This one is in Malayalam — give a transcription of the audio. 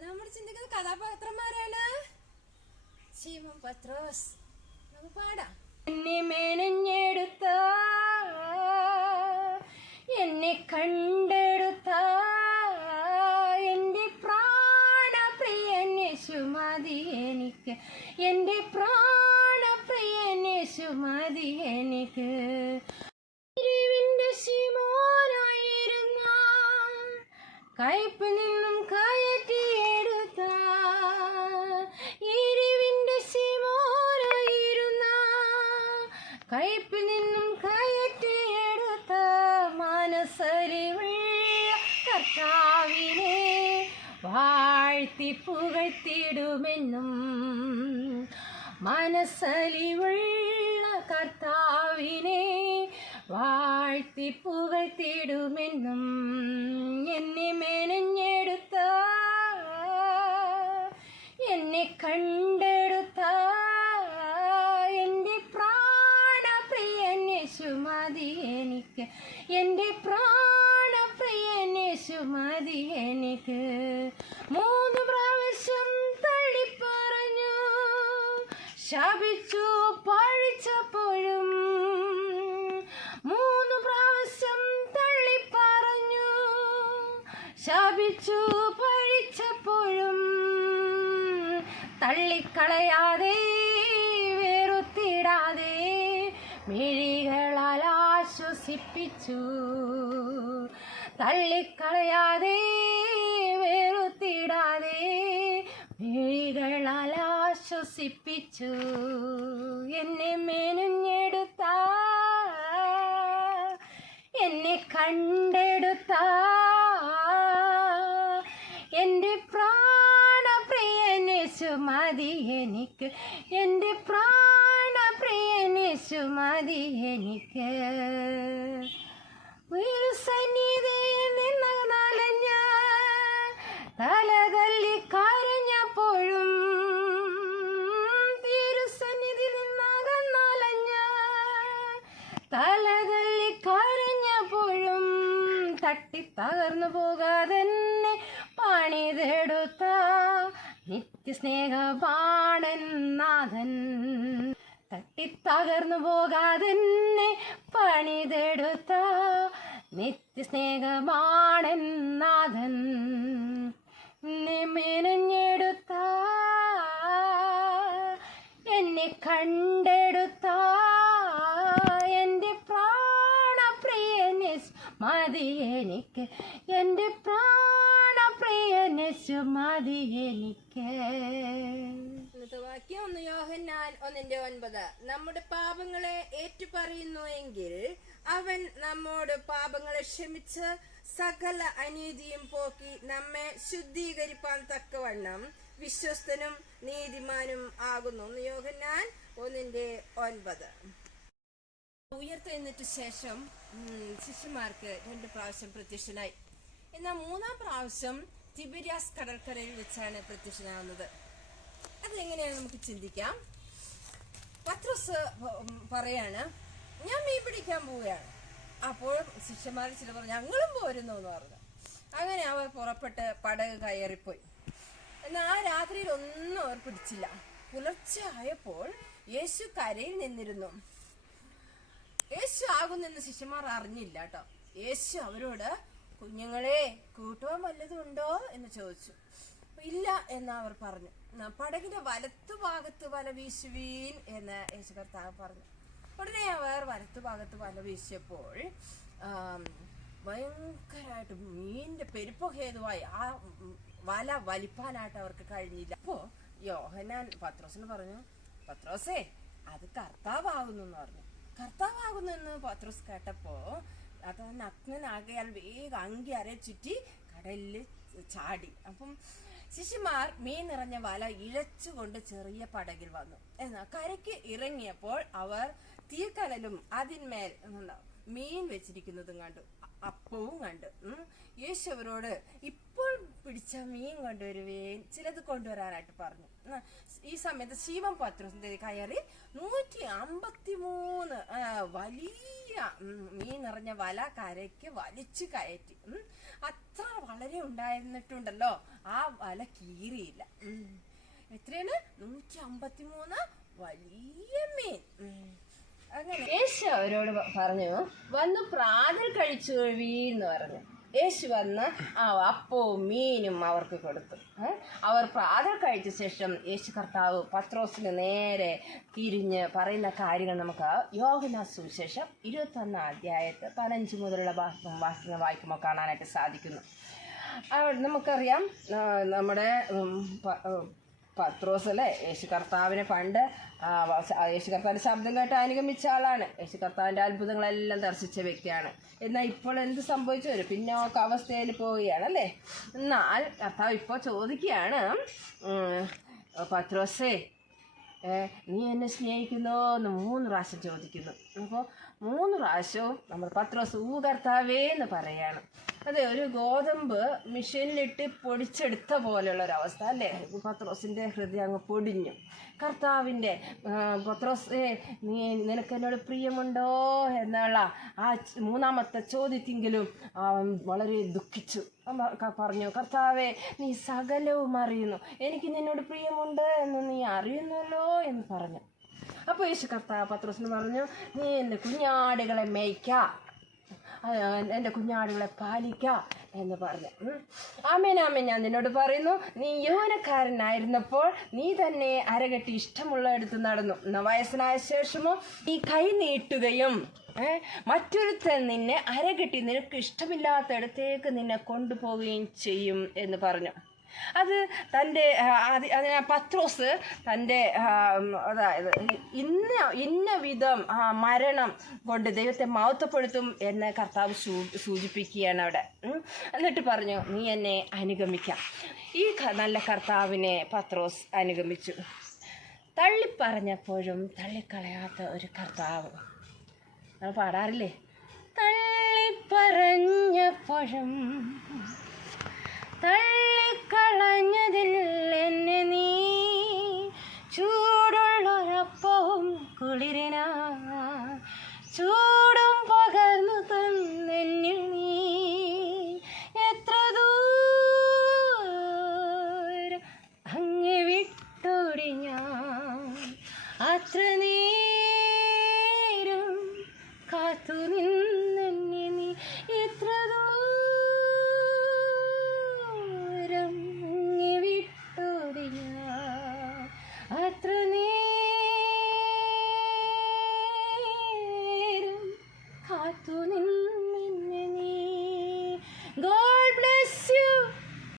നമ്മൾ ചിന്തിക്കുന്ന കഥാപാത്രന്മാരാണ് ശിവൻ പത്രോസ്. നമുക്ക് പാടാം. എന്നെ മെനഞ്ഞെടുത്ത, എന്നെ കണ്ടെടുത്ത എന്റെ പ്രാണപ്രിയൻ യേശു മതി എനിക്ക്, എന്റെ പ്രാണപ്രിയൻ യേശു മതി എനിക്ക്. ശിമോനായിരുന്ന കയ്പിൽ നിന്നും കയറ്റിയെടുത്ത, ഇരുവിന്റെ ശിമോനായിരുന്ന കയ്പിൽ നിന്നും കയറ്റിയെടുത്ത മനസ്സലിവുള്ള കർത്താവിനെ വാഴ്ത്തി പുകഴ്ത്തിടുമെന്നും, മനസ്സലിവുള്ള കർത്താവിനെ വാഴ്ത്തി പുകഴ്ത്തിടുമെന്നും. എന്നെ മെനഞ്ഞെടുത്ത, എന്നെ കണ്ടെടുത്ത എന്റെ പ്രാണപ്രിയൻ യേശു മതി എനിക്ക്, എന്റെ പ്രാണപ്രിയൻ യേശു മതി എനിക്ക്. 3 പ്രാവശ്യം തള്ളിപ്പറഞ്ഞു, ശപിച്ചു പഴിച്ചപ്പോഴും, 3 പ്രാവശ്യം തള്ളിപ്പറഞ്ഞു, ശപിച്ചു പഴിച്ചപ്പോഴും തള്ളിക്കളയാതെ വെറുത്തിടാതെ മിഴികളാൽ ആശ്വസിപ്പിച്ചു. തള്ളിക്കളയാതെ വെറുത്തിടാതെ മിഴികളാൽ ആശ്വസിപ്പിച്ചു. എന്നെ മെനഞ്ഞെടുത്ത, എന്നെ കണ്ടെടുത്ത എന്റെ പ്രാണപ്രിയൻ യേശു മതി എനിക്ക്, എന്റെ പ്രാണപ്രിയൻ യേശു മതി എനിക്ക്. ഒരു സന്നിധിയിൽ നിന്നകന്നലഞ്ഞ, തലതല്ലി കരഞ്ഞപ്പോഴും, തിരുസന്നിധിയിൽ നിന്നകന്നലഞ്ഞ, തലതല്ലി കരഞ്ഞപ്പോഴും തട്ടിത്തകർന്നു പോകാതെന്നെ പണിതെടുത്ത നിത്യസ്നേഹപാണൻ നാഥൻ. തട്ടിത്തകർന്നു പോകാതെന്നെ പണിതെടുത്ത നിത്യസ്നേഹപാണൻ നാഥൻ. എന്നെ മെനഞ്ഞെടുത്ത, എന്നെ കണ്ടെടുത്ത എന്റെ പ്രാണപ്രിയൻ യേശു മതി എനിക്ക്, എന്റെ പ്രാണപ്രിയൻ യേശു മതി എനിക്ക്. ഇന്നത്തെ വാക്യം 1 യോഹന്നാൻ 1:9. നമ്മുടെ പാപങ്ങളെ ഏറ്റുപറയുന്നു എങ്കിൽ അവൻ നമ്മോട് പാപങ്ങളെ ക്ഷമിച്ച് സകല അനീതിയും പോക്കി നമ്മെ ശുദ്ധീകരിപ്പാൻ തക്കവണ്ണം വിശ്വസ്തനും നീതിമാനും ആകുന്നു. 1 യോഹന്നാൻ 1:9. ഉയർത്തെഴുന്നേറ്റ ശേഷം ശിഷ്യന്മാർക്ക് 2 പ്രാവശ്യം പ്രത്യക്ഷനായി. എന്നാൽ 3-ാം പ്രാവശ്യം തിബിരിയാസ് കടൽക്കരയിൽ വെച്ചാണ് പ്രത്യക്ഷനാകുന്നത്. അതെങ്ങനെയാണ് നമുക്ക് ചിന്തിക്കാം. പത്രോസ് പറയാണ്, ഞാൻ മീൻ പിടിക്കാൻ പോവുകയാണ്. അപ്പോൾ ശിഷ്യന്മാർ ചില പറഞ്ഞു, ഞങ്ങളും പോരുന്നു എന്ന് പറഞ്ഞു. അങ്ങനെ അവർ പുറപ്പെട്ട് പടക് കയറിപ്പോയി. എന്നാൽ ആ രാത്രിയിൽ ഒന്നും അവർ പിടിച്ചില്ല. പുലർച്ചെ ആയപ്പോൾ യേശു കരയിൽ നിന്നിരുന്നു. യേശു ആകുന്നെന്ന് ശിഷ്യന്മാർ അറിഞ്ഞില്ല കേട്ടോ. യേശു അവരോട്, കുഞ്ഞുങ്ങളെ കൂട്ടുവാൻ വല്ലതും ഉണ്ടോ എന്ന് ചോദിച്ചു. ഇല്ല എന്ന് അവർ പറഞ്ഞു. പടകിന്റെ വലത്തുഭാഗത്ത് വല വീശുവീൻ എന്ന് യേശു കർത്താവ് പറഞ്ഞു. ഉടനെ അവർ വലത്തുഭാഗത്ത് വല വീശിയപ്പോൾ ഭയങ്കരമായിട്ട് മീനിന്റെ പെരുപ്പ ഹേതുവായി ആ വല വലിപ്പാനായിട്ട് അവർക്ക് കഴിഞ്ഞില്ല. അപ്പോ യോഹന്നാൻ പത്രോസിന് പറഞ്ഞു, പത്രോസേ അത് കർത്താവാകുന്നു എന്ന് പറഞ്ഞു. കർത്താവാകുന്നു എന്ന് പത്രോസ് കേട്ടപ്പോ അത് നഗ്നനാകയാൽ വേഗം അങ്കി അരയെ ചുറ്റി കടലിൽ ചാടി. അപ്പം ശിഷ്യന്മാർ മീൻ നിറഞ്ഞ വല ഇഴച്ചുകൊണ്ട് ചെറിയ പടകിൽ വന്നു. എന്നാൽ കരയ്ക്ക് ഇറങ്ങിയപ്പോൾ അവർ തീക്കനലും അതിന്മേൽ മീൻ വെച്ചിരിക്കുന്നതും കണ്ടു, അപ്പവും കണ്ടു. യേശു അവരോട്, ഇപ്പോൾ പിടിച്ച മീൻ കൊണ്ടുവരുവേൻ, ചിലത് കൊണ്ടുവരാനായിട്ട് പറഞ്ഞു. ഈ സമയത്ത് ശിവൻ പത്രോസിന്റെ കയറി 153 വലിയ മീൻ നിറഞ്ഞ വല കരയ്ക്ക് വലിച്ചു കയറ്റി. അത്ര വളരെ വളരെ ഉണ്ടായിരുന്നിട്ടുണ്ടല്ലോ, ആ വല കീറിയില്ല. എത്രയാണ്? 153 വലിയ മീൻ. അങ്ങനെ യേശു അവരോട് പറഞ്ഞു, വന്ന് പ്രാതൽ കഴിച്ചു വീന്ന് പറഞ്ഞു. യേശു വന്ന് അപ്പവും മീനും അവർക്ക് കൊടുത്തു. അവർ പ്രാതൽ കഴിച്ച ശേഷം യേശു കർത്താവ് പത്രോസിന് നേരെ തിരിഞ്ഞ് പറയുന്ന കാര്യങ്ങൾ നമുക്ക് യോഹന്നാൻ സുവിശേഷം 21 അധ്യായത്തിൽ 15 മുതലുള്ള വാക്യങ്ങൾ വായിക്കുമ്പോൾ കാണാനായിട്ട് സാധിക്കുന്നു. നമുക്കറിയാം, നമ്മുടെ പത്രോസ് അല്ലേ യേശു കർത്താവിനെ പണ്ട് യേശു കർത്താവിൻ്റെ ശബ്ദം കേട്ട് അനുഗമിച്ച ആളാണ്. യേശു കർത്താവിൻ്റെ അത്ഭുതങ്ങളെല്ലാം ദർശിച്ച വ്യക്തിയാണ്. എന്നാൽ ഇപ്പോൾ എന്ത് സംഭവിച്ചു? ഒരു പിന്നോക്ക അവസ്ഥയിൽ പോവുകയാണ് അല്ലേ. എന്നാൽ കർത്താവ് ഇപ്പോൾ ചോദിക്കുകയാണ്, പത്രോസേ നീ എന്നെ സ്നേഹിക്കുന്നോ എന്ന് 3 പ്രാവശ്യം ചോദിക്കുന്നു. അപ്പോൾ 3 പ്രാവശ്യവും നമ്മൾ പത്രോസ് കർത്താവേ എന്ന് പറയാണ്. അതെ, ഒരു ഗോതമ്പ് മെഷീനിലിട്ട് പൊടിച്ചെടുത്ത പോലെയുള്ളൊരവസ്ഥ അല്ലേ. പത്രോസിൻ്റെ ഹൃദയം അങ്ങ് പൊടിഞ്ഞു. കർത്താവിൻ്റെ പത്രോസേ നിനക്കെന്നോട് പ്രിയമുണ്ടോ എന്നുള്ള ആ 3ാമത്തെ ചോദ്യത്തെങ്കിലും വളരെ ദുഃഖിച്ചു. പറഞ്ഞു, കർത്താവേ നീ സകലവും അറിയുന്നു, എനിക്ക് നിന്നോട് പ്രിയമുണ്ട് എന്ന് നീ അറിയുന്നല്ലോ എന്ന് പറഞ്ഞു. അപ്പോൾ യേശു കർത്താവ് പത്രോസിന് പറഞ്ഞു, നീ എൻ്റെ കുഞ്ഞാടുകളെ മേയ്ക്ക, എൻ്റെ കുഞ്ഞാടുകളെ പാലിക്ക എന്ന് പറഞ്ഞു. ആമേൻ ആമേൻ, ഞാൻ നിന്നോട് പറയുന്നു, നീ യൗവനക്കാരനായിരുന്നപ്പോൾ നീ തന്നെ അരകെട്ടി ഇഷ്ടമുള്ളയിടത്ത് നടന്നു. വയസ്സനായ ശേഷമോ നീ കൈ നീട്ടുകയും മറ്റൊരുത്തൻ നിന്നെ അരകെട്ടി നിനക്ക് ഇഷ്ടമില്ലാത്തയിടത്തേക്ക് നിന്നെ കൊണ്ടുപോവുകയും ചെയ്യും എന്ന് പറഞ്ഞു. അത് പത്രോസ് തൻ്റെ അതായത് ഇന്ന വിധം മരണം കൊണ്ട് ദൈവത്തെ മഹത്വപ്പെടുത്തും എന്ന് കർത്താവ് സൂചിപ്പിക്കുകയാണ് അവിടെ. എന്നിട്ട് പറഞ്ഞു, നീ എന്നെ അനുഗമിക്കാം. ഈ നല്ല കർത്താവിനെ പത്രോസ് അനുഗമിച്ചു. തള്ളിപ്പറഞ്ഞപ്പോഴും തള്ളിക്കളയാത്ത ഒരു കർത്താവ്. നമ്മൾ പാടാറില്ലേ, തള്ളിപ്പറഞ്ഞപ്പോഴും തള്ളിക്കളഞ്ഞതിൽ എന്നെ നീ ചൂടുള്ളൊരപ്പവും കുളിരിനാ ചൂട്